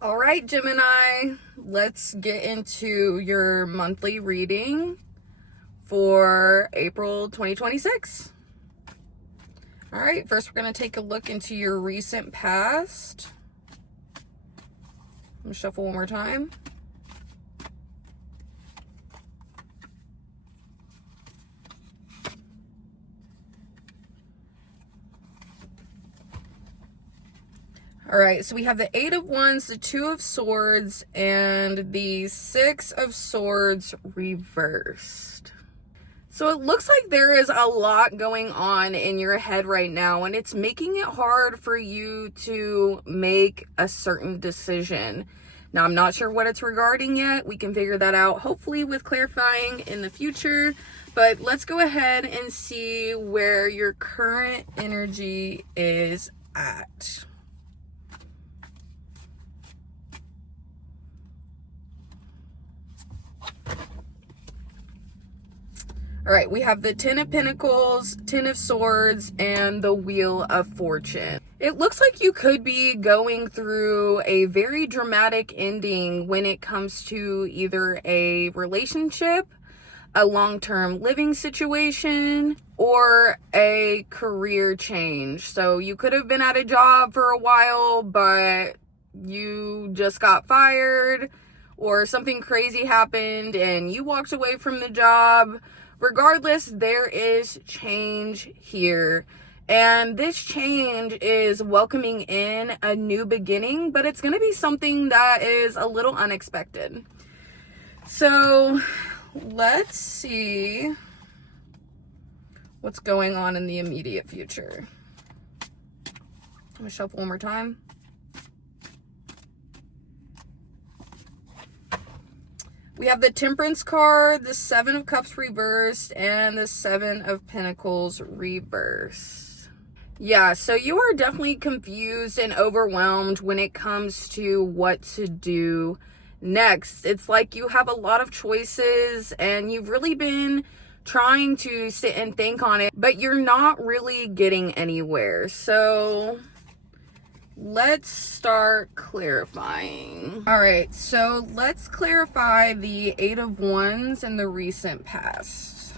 All right, Gemini, let's get into your monthly reading for April 2026. All right, first we're going to take a look into your recent past. I'm going to shuffle one more time. All right, so we have the Eight of Wands, the Two of Swords, and the Six of Swords reversed. So it looks like there is a lot going on in your head right now, and it's making it hard for you to make a certain decision. Now, I'm not sure what it's regarding yet. We can figure that out, hopefully, with clarifying in the future. But let's go ahead and see where your current energy is at. All right, we have the Ten of Pentacles, Ten of Swords, and the Wheel of Fortune. It looks like you could be going through a very dramatic ending when it comes to either a relationship, a long-term living situation, or a career change. So you could have been at a job for a while, but you just got fired, or something crazy happened and you walked away from the job. Regardless, there is change here. And this change is welcoming in a new beginning, but it's going to be something that is a little unexpected. So let's see what's going on in the immediate future. I'm going to shuffle one more time. We have the Temperance card, the Seven of Cups reversed, and the Seven of Pentacles reversed. Yeah, so you are definitely confused and overwhelmed when it comes to what to do next. It's like you have a lot of choices and you've really been trying to sit and think on it, but you're not really getting anywhere. So let's start clarifying. All right, so let's clarify the Eight of Wands in the recent past.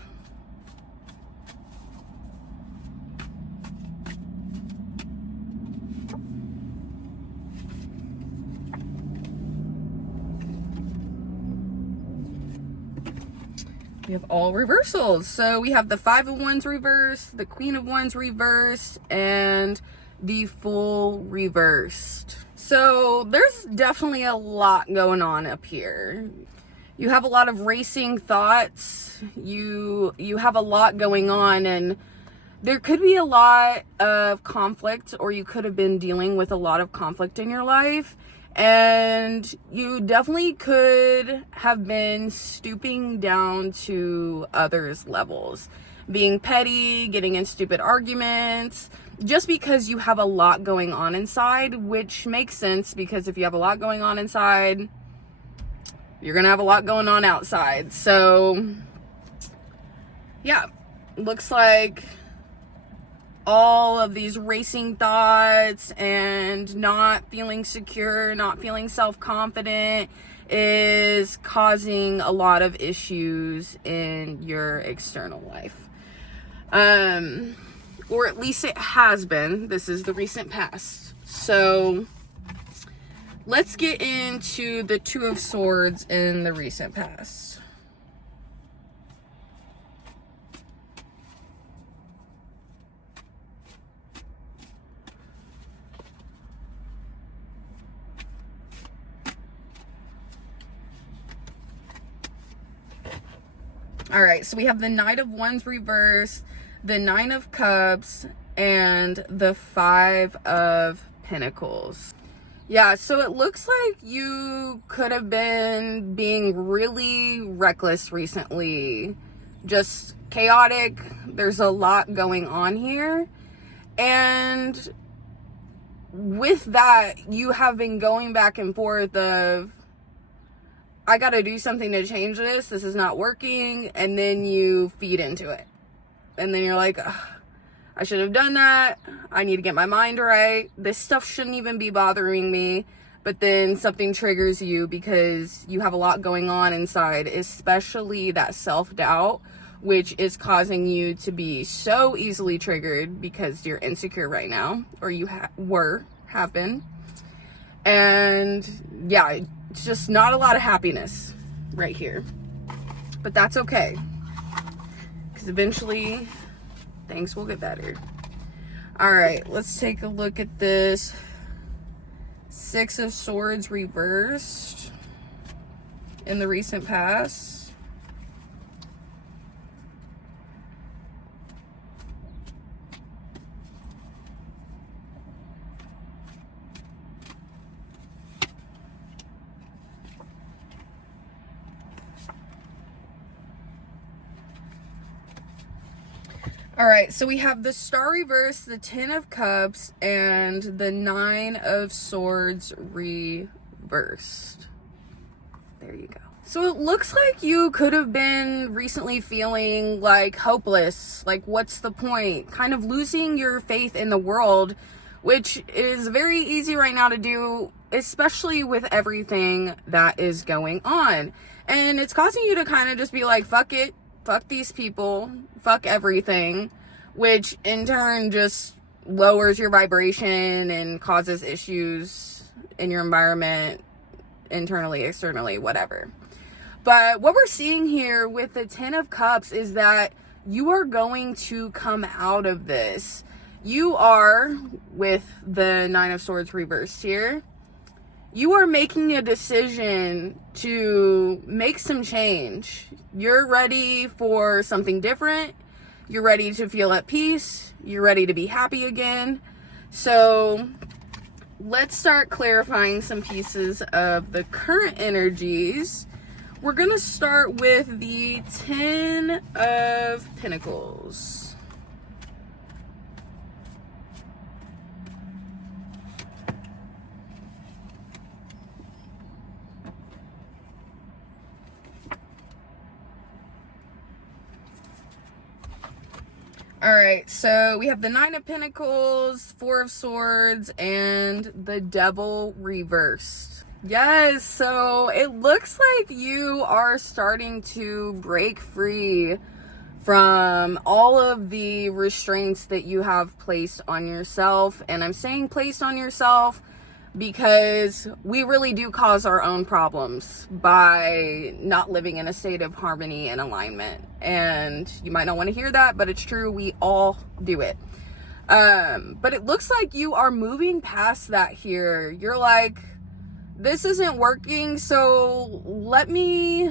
We have all reversals. So we have the Five of Wands reversed, the Queen of Wands reversed, and the Fool reversed. So there's definitely a lot going on up here. You have a lot of racing thoughts. You have a lot going on, and there could be a lot of conflict, or you could have been dealing with a lot of conflict in your life. And you definitely could have been stooping down to others' levels, being petty, getting in stupid arguments, just because you have a lot going on inside, which makes sense because if you have a lot going on inside, you're going to have a lot going on outside. So, yeah, looks like all of these racing thoughts and not feeling secure, not feeling self-confident is causing a lot of issues in your external life. Or at least it has been. This is the recent past. So let's get into the Two of Swords in the recent past. All right, so we have the Knight of Wands reversed, the Nine of Cups, and the Five of Pentacles. Yeah, so it looks like you could have been being really reckless recently. Just chaotic. There's a lot going on here. And with that, you have been going back and forth of, I gotta do something to change this. This is not working. And then you feed into it. And then you're like, I should have done that. I need to get my mind right. This stuff shouldn't even be bothering me. but then something triggers you because you have a lot going on inside, especially that self-doubt, which is causing you to be so easily triggered because you're insecure right now, or you have been. And yeah, it's just not a lot of happiness right here. But that's okay, because eventually things will get better. All right, let's take a look at this Six of Swords reversed in the recent past. All right, so we have the Star reverse, the Ten of Cups, and the Nine of Swords reversed. There you go. So it looks like you could have been recently feeling like hopeless, like what's the point? Kind of losing your faith in the world, which is very easy right now to do, especially with everything that is going on. And it's causing you to kind of just be like, fuck it. Fuck these people, fuck everything, which in turn just lowers your vibration and causes issues in your environment, internally, externally, whatever. But what we're seeing here with the Ten of Cups is that you are going to come out of this. You are, with the Nine of Swords reversed here, you are making a decision to make some change. You're ready for something different. You're ready to feel at peace. You're ready to be happy again. So let's start clarifying some pieces of the current energies. We're going to start with the Ten of Pentacles. All right, so we have the Nine of Pentacles, Four of Swords, and the Devil reversed. Yes, so it looks like you are starting to break free from all of the restraints that you have placed on yourself. And I'm saying placed on yourself because we really do cause our own problems by not living in a state of harmony and alignment. And you might not want to hear that, but it's true. We all do it. But it looks like you are moving past that here. You're like, this isn't working, so let me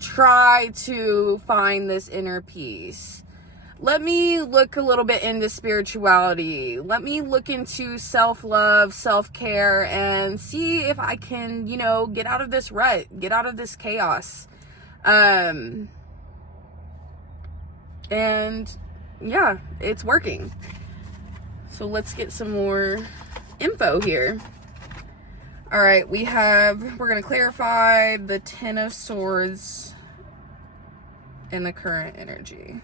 try to find this inner peace. Let me look a little bit into spirituality. Let me look into self-love, self-care, and see if I can, get out of this rut, get out of this chaos. And yeah, it's working. So let's get some more info here. All right, we're going to clarify the Ten of Swords in the current energy.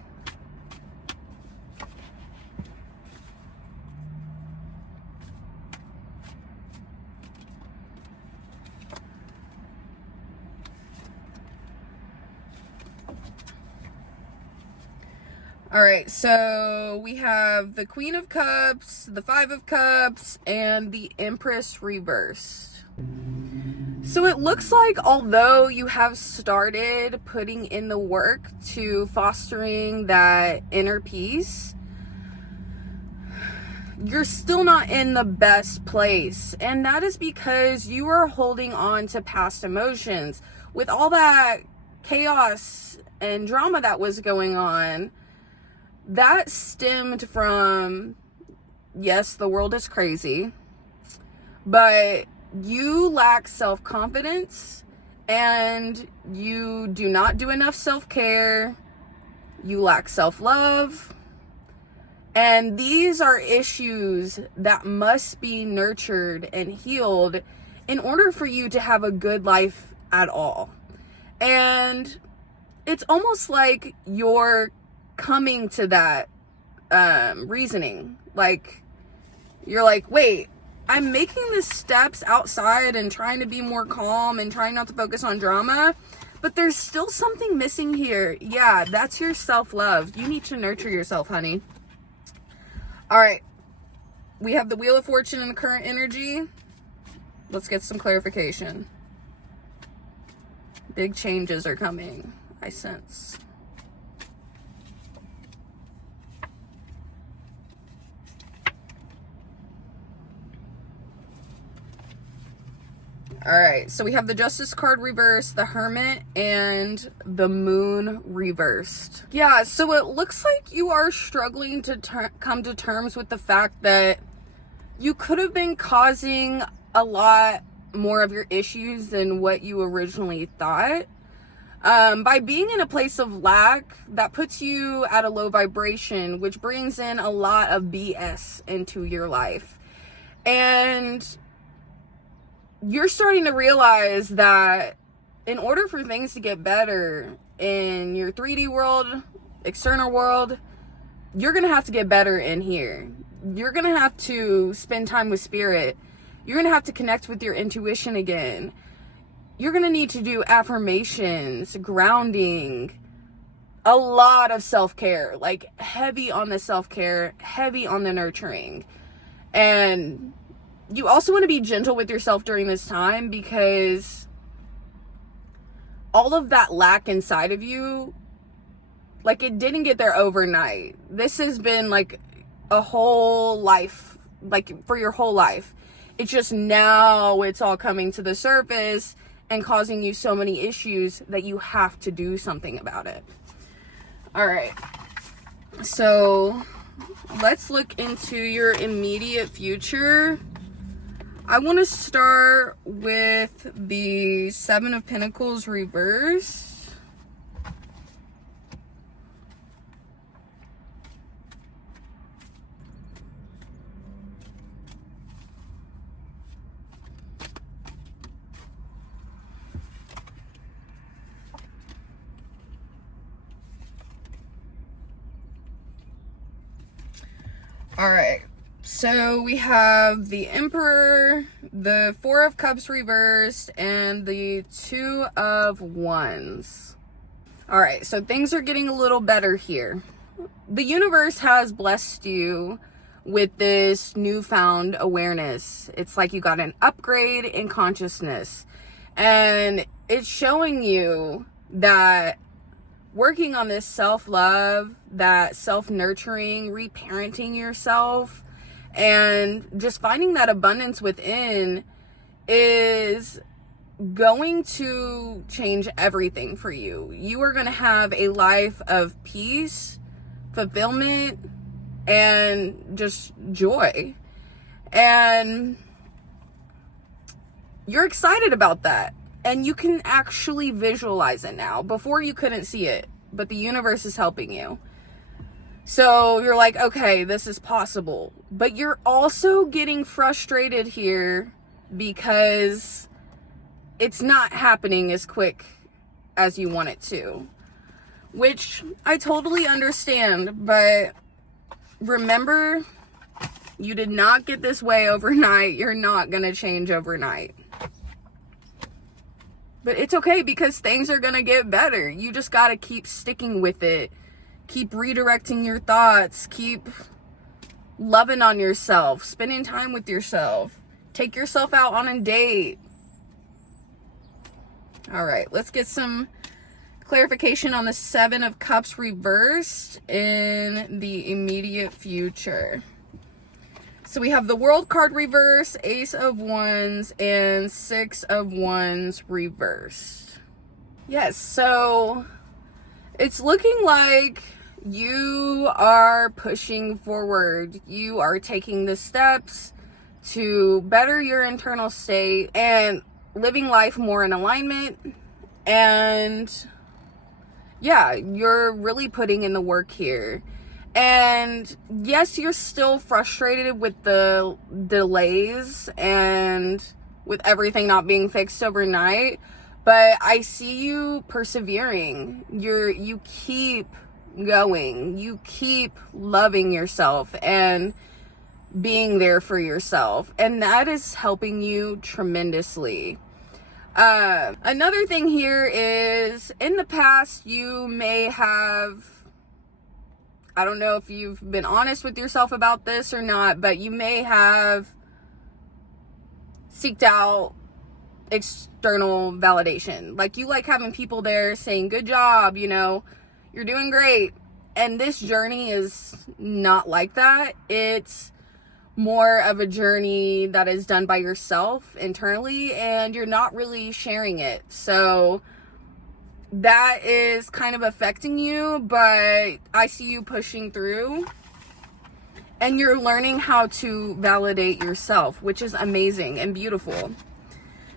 All right, so we have the Queen of Cups, the Five of Cups, and the Empress reversed. So it looks like although you have started putting in the work to fostering that inner peace, you're still not in the best place. And that is because you are holding on to past emotions. With all that chaos and drama that was going on, that stemmed from, yes, the world is crazy, but you lack self-confidence and you do not do enough self-care. You lack self-love. And these are issues that must be nurtured and healed in order for you to have a good life at all. And it's almost like you're coming to that reasoning. Like, you're like, wait, I'm making the steps outside and trying to be more calm and trying not to focus on drama, but there's still something missing here. Yeah, that's your self-love. You need to nurture yourself, honey. All right. We have the Wheel of Fortune and the current energy. Let's get some clarification. Big changes are coming, I sense. All right, so we have the Justice card reversed, the Hermit, and the Moon reversed. Yeah, so it looks like you are struggling to come to terms with the fact that you could have been causing a lot more of your issues than what you originally thought. By being in a place of lack, that puts you at a low vibration, which brings in a lot of BS into your life. And you're starting to realize that in order for things to get better in your 3D world, external world, you're going to have to get better in here. You're going to have to spend time with spirit. You're going to have to connect with your intuition again. You're going to need to do affirmations, grounding, a lot of self-care, like heavy on the self-care, heavy on the nurturing. And you also want to be gentle with yourself during this time, because all of that lack inside of you, like, it didn't get there overnight. This has been like a whole life, like for your whole life. It's just now it's all coming to the surface and causing you so many issues that you have to do something about it. All right. So let's look into your immediate future. I want to start with the Seven of Pentacles reverse. All right. So we have the Emperor, the Four of Cups reversed, and the Two of Wands. All right, so things are getting a little better here. The universe has blessed you with this newfound awareness. It's like you got an upgrade in consciousness. And it's showing you that working on this self-love, that self-nurturing, reparenting yourself, and just finding that abundance within is going to change everything for you. You are going to have a life of peace, fulfillment, and just joy. And you're excited about that. And you can actually visualize it now. Before you couldn't see it, but the universe is helping you. So you're like, okay, this is possible. But you're also getting frustrated here because it's not happening as quick as you want it to. Which I totally understand, but remember, you did not get this way overnight. You're not going to change overnight. But it's okay, because things are going to get better. You just got to keep sticking with it. Keep redirecting your thoughts. Keep loving on yourself. Spending time with yourself. Take yourself out on a date. All right, let's get some clarification on the Seven of Cups reversed in the immediate future. So we have the World card reverse, Ace of Wands, and Six of Wands reversed. Yes, so it's looking like you are pushing forward. You are taking the steps to better your internal state and living life more in alignment. And yeah, you're really putting in the work here. And yes, you're still frustrated with the delays and with everything not being fixed overnight, but I see you persevering. You keep going. You keep loving yourself, and being there for yourself, and that is helping you tremendously. Another thing here is, in the past, you may have, I don't know if you've been honest with yourself about this or not, but you may have seeked out external validation. Like, you like having people there saying, good job, you know, you're doing great. And this journey is not like that. It's more of a journey that is done by yourself internally, and you're not really sharing it. So that is kind of affecting you, but I see you pushing through, and you're learning how to validate yourself, which is amazing and beautiful.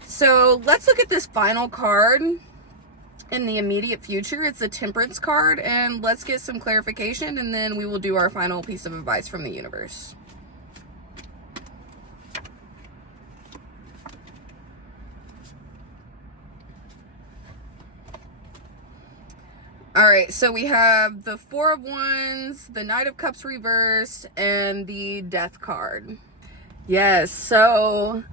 So let's look at this final card in the immediate future. It's a Temperance card, and let's get some clarification, and then we will do our final piece of advice from the universe. All right, so we have the Four of Wands, the Knight of Cups reversed, and the Death card. Yes, so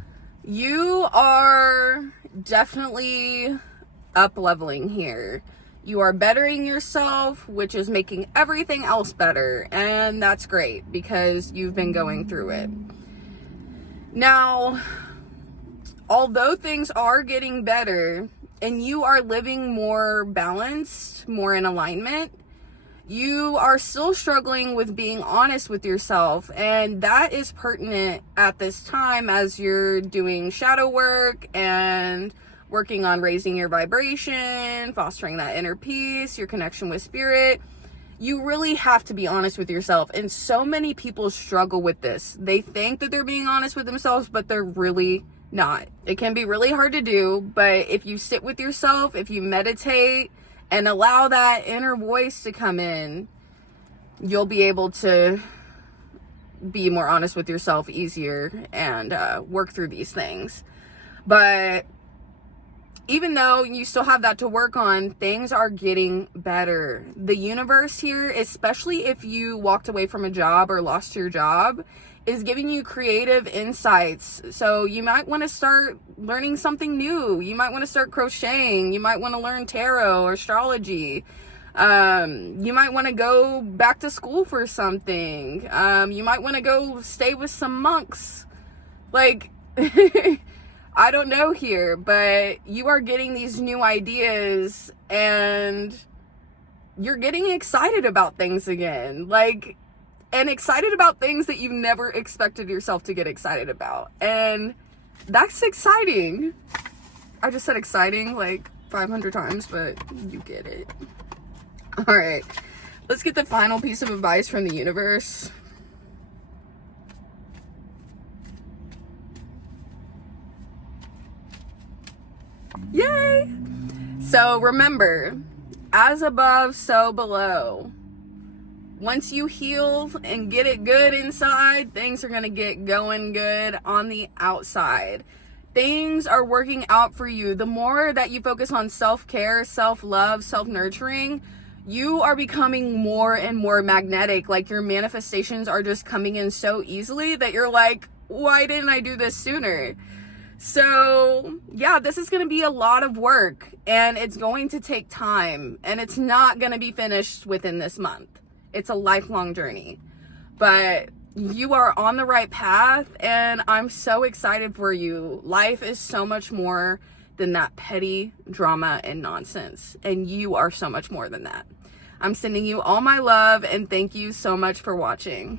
you are definitely up-leveling here. You are bettering yourself, which is making everything else better, and that's great because you've been going through it. Now, although things are getting better and you are living more balanced, more in alignment, you are still struggling with being honest with yourself, and that is pertinent at this time as you're doing shadow work and working on raising your vibration, fostering that inner peace, your connection with spirit. You really have to be honest with yourself, and so many people struggle with this. They think that they're being honest with themselves, but they're really not. It can be really hard to do, but if you sit with yourself, if you meditate, and allow that inner voice to come in, you'll be able to be more honest with yourself easier and work through these things. But even though you still have that to work on, things are getting better. The universe here, especially if you walked away from a job or lost your job, is giving you creative insights. So you might want to start learning something new. You might want to start crocheting. You might want to learn tarot or astrology. You might want to go back to school for something. You might want to go stay with some monks. Like, I don't know here, but you are getting these new ideas and you're getting excited about things again. Like, and excited about things that you never expected yourself to get excited about. And that's exciting. I just said exciting like 500 times, but you get it. All right, let's get the final piece of advice from the universe. Yay! So remember, as above, so below. Once you heal and get it good inside, things are going to get going good on the outside. Things are working out for you. The more that you focus on self-care, self-love, self-nurturing, you are becoming more and more magnetic. Like, your manifestations are just coming in so easily that you're like, why didn't I do this sooner? So yeah, this is going to be a lot of work, and it's going to take time, and it's not going to be finished within this month. It's a lifelong journey, but you are on the right path, and I'm so excited for you. Life is so much more than that petty drama and nonsense, and you are so much more than that. I'm sending you all my love, and thank you so much for watching.